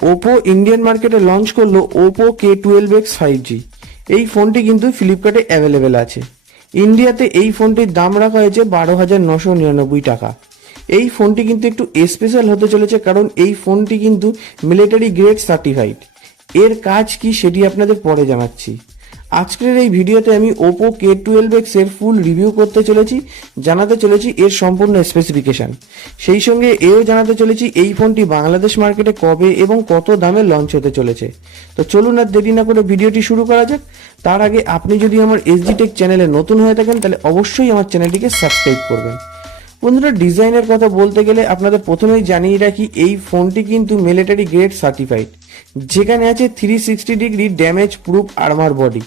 Oppo Indian মার্কেটে launch করলো Oppo K12X 5G। এই ফোনটি কিন্তু ফ্লিপকার্টে অ্যাভেলেবেল আছে। ইন্ডিয়াতে এই ফোনটির দাম রাখা হয়েছে 12,999 টাকা। এই ফোনটি কিন্তু একটু স্পেশাল হতে চলেছে, কারণ এই ফোনটি কিন্তু মিলিটারি গ্রেড সার্টিফাইড। এর কাজ কি সেটি আপনাদের পরে জানাচ্ছি। আজকের এই ভিডিওতে আমি ওপো K12X এর ফুল রিভিউ করতে চলেছি, জানাতে চলেছি এর সম্পূর্ণ স্পেসিফিকেশন। সেই সঙ্গে এও জানাতে চলেছি এই ফোনটি বাংলাদেশ মার্কেটে কবে এবং কত দামে লঞ্চ হতে চলেছে। তো চলুন আর দেরি না করে ভিডিওটি শুরু করা যাক। তার আগে আপনি যদি আমার SG Tech চ্যানেলে নতুন হয়ে থাকেন তাহলে অবশ্যই আমার চ্যানেলটিকে সাবস্ক্রাইব করবেন। বন্ধুরা, ডিজাইনের কথা বলতে গেলে আপনাদের প্রথমেই জানিয়ে রাখি এই ফোনটি কিন্তু মিলিটারি গ্রেড সার্টিফাইড, যেখানে আছে 360 degree damage proof armour body.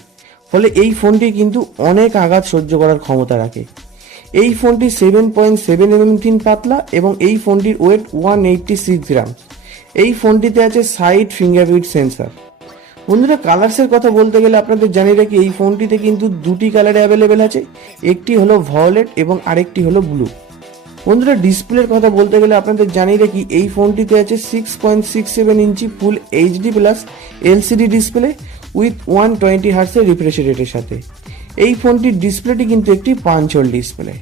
ফলে এই ফোনটি কিন্তু অনেক আঘাত সহ্য করার ক্ষমতা রাখে। এই ফোনটি 7.7 mm থিন পাতলা এবং এই ফোনটির ওয়েট 186 গ্রাম। এই ফোনটিতে আছে সাইড ফিঙ্গারপ্রিন্ট সেন্সর। বন্ধুরা, কালার্সের কথা বলতে গেলে আপনাদের জানিয়ে রাখি এই ফোনটিতে কিন্তু দুটি কালারে অ্যাভেলেবেল আছে, একটি হলো ভায়োলেট এবং আরেকটি হলো ব্লু। বন্ধুরা, ডিসপ্লের কথা বলতে গেলে আপনাদের জানিয়ে রাখি এই ফোনটিতে আছে 6.67 inch full HD plus LCD display with 120 হার্টসের রিফ্রেশ রেটের সাথে। এই ফোনটির ডিসপ্লেটি কিন্তু একটি পাঞ্চ হোল ডিসপ্লে।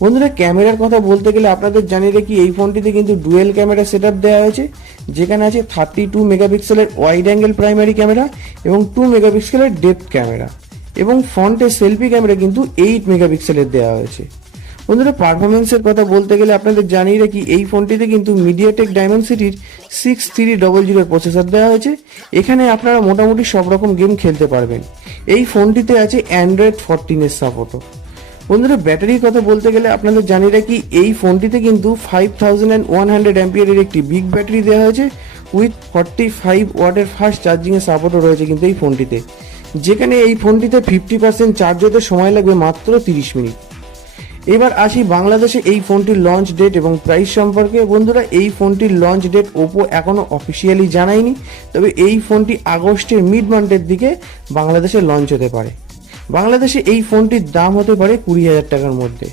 বন্ধুরা, ক্যামেরার কথা বলতে গেলে আপনাদের জানিয়ে রাখি এই ফোনটিতে কিন্তু ডুয়েল ক্যামেরা সেটআপ দেওয়া হয়েছে, যেখানে আছে 32 মেগাপিক্সেলের ওয়াইড অ্যাঙ্গেল প্রাইমারি ক্যামেরা এবং 2 মেগাপিক্সেলের ডেপথ ক্যামেরা, এবং ফ্রন্টের সেলফি ক্যামেরা কিন্তু 8 মেগাপিক্সেলের দেওয়া হয়েছে। বন্ধুরা, পারফরমেন্সের কথা বলতে গেলে আপনাদের জানিয়ে রাখি এই ফোনটিতে কিন্তু মিডিয়াটেক ডায়মেনসিটির 6300 প্রসেসর দেওয়া হয়েছে। এখানে আপনারা মোটামুটি সব রকম গেম খেলতে পারবেন। এই ফোনটিতে আছে অ্যান্ড্রয়েড 14 এর সাপোর্টও। বন্ধুরা, ব্যাটারির কথা বলতে গেলে আপনাদের জানিয়ে রাখি এই ফোনটিতে কিন্তু 5100 অ্যাম্পিয়ারের একটি বিগ ব্যাটারি দেওয়া হয়েছে উইথ 45 ওয়াটের ফাস্ট চার্জিংয়ের সাপোর্টও রয়েছে কিন্তু এই ফোনটিতে, যেখানে এই ফোনটিতে 50% চার্জ হতে সময় লাগবে মাত্র 30 মিনিট। এবার আসি বাংলাদেশে এই ফোনটির লঞ্চ ডেট এবং প্রাইস সম্পর্কে। বন্ধুরা, এই ফোনটির লঞ্চ ডেট ওপো এখনও অফিসিয়ালি জানায়নি, তবে এই ফোনটি আগস্টের মিড মান্থের দিকে বাংলাদেশে লঞ্চ হতে পারে। বাংলাদেশে এই ফোনটির দাম হতে পারে 20,000 টাকার মধ্যে।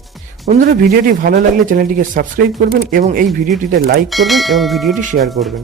বন্ধুরা, ভিডিওটি ভালো লাগলে চ্যানেলটিকে সাবস্ক্রাইব করবেন এবং এই ভিডিওটিতে লাইক করবেন এবং ভিডিওটি শেয়ার করবেন।